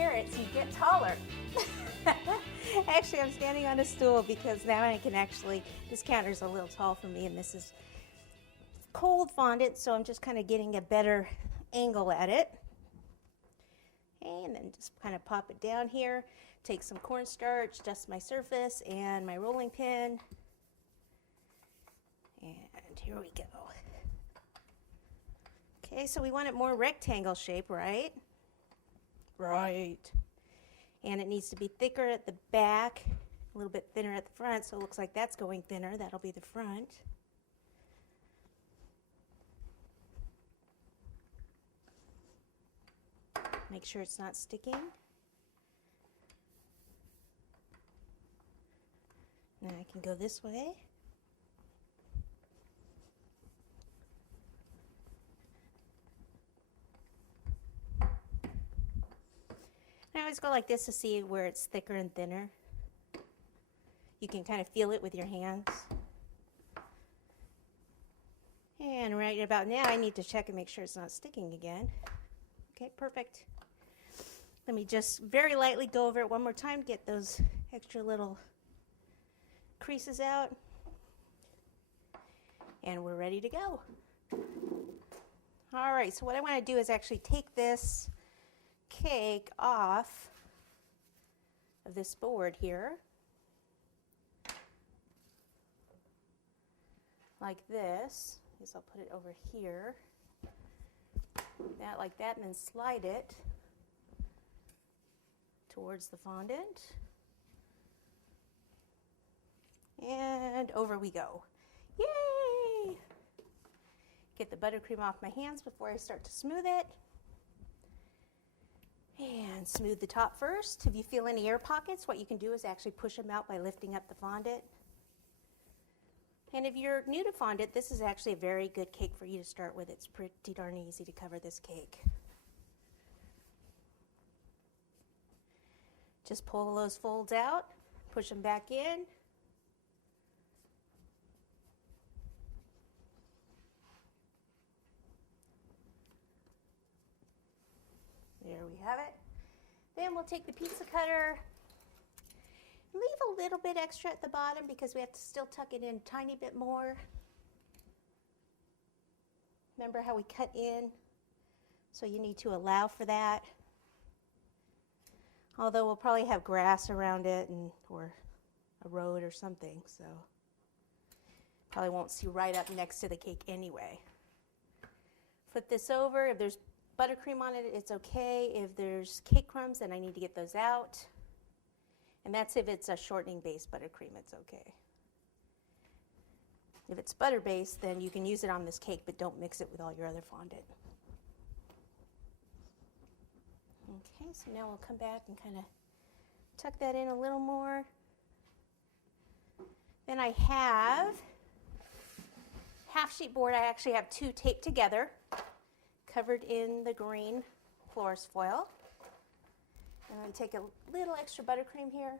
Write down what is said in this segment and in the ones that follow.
carrots, you get taller. Actually, I'm standing on a stool because now I can actually, this counter's a little tall for me, and this is cold fondant, so I'm just kind of getting a better angle at it. Okay, and then just kind of pop it down here. Take some cornstarch, dust my surface, and my rolling pin. And here we go. Okay, so we want it more rectangle shape, right? Right. And it needs to be thicker at the back, a little bit thinner at the front, so it looks like that's going thinner. That'll be the front. Make sure it's not sticking. Now I can go this way. I always go like this to see where it's thicker and thinner. You can kind of feel it with your hands. And right about now, I need to check and make sure it's not sticking again. Okay, perfect. Let me just very lightly go over it one more time to get those extra little creases out. And we're ready to go. All right, so what I want to do is actually take this cake off of this board here, like this. So I'll put it over here, like that, and then slide it towards the fondant, and over we go. Yay! Get the buttercream off my hands before I start to smooth it. And smooth the top first. If you feel any air pockets, what you can do is actually push them out by lifting up the fondant. And if you're new to fondant, this is actually a very good cake for you to start with. It's pretty darn easy to cover this cake. Just pull those folds out, push them back in. There we have it. Then we'll take the pizza cutter, leave a little bit extra at the bottom because we have to still tuck it in a tiny bit more. Remember how we cut in? So you need to allow for that. Although we'll probably have grass around it or a road or something, so probably won't see right up next to the cake anyway. Flip this over. If there's buttercream on it, it's okay. If there's cake crumbs, then I need to get those out. And that's if it's a shortening based buttercream, it's okay. If it's butter based, then you can use it on this cake, but don't mix it with all your other fondant. Okay, so now we'll come back and kind of tuck that in a little more. Then I have half sheet board. I actually have two taped together, covered in the green Florist Foil. And I'm going to take a little extra buttercream here.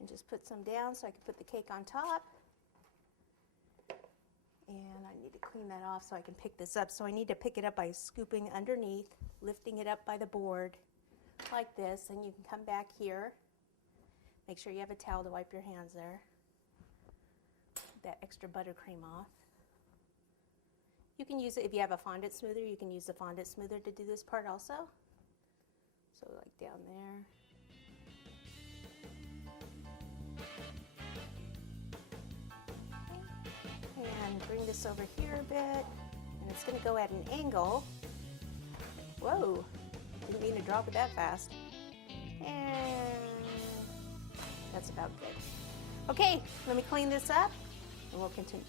And just put some down so I can put the cake on top. And I need to clean that off so I can pick this up. So I need to pick it up by scooping underneath, lifting it up by the board like this. And you can come back here. Make sure you have a towel to wipe your hands there. That extra buttercream off. You can use it if you have a fondant smoother. You can use the fondant smoother to do this part also. So like down there. And bring this over here a bit. And it's going to go at an angle. Whoa, didn't mean to drop it that fast. And that's about good. Okay, let me clean this up and we'll continue.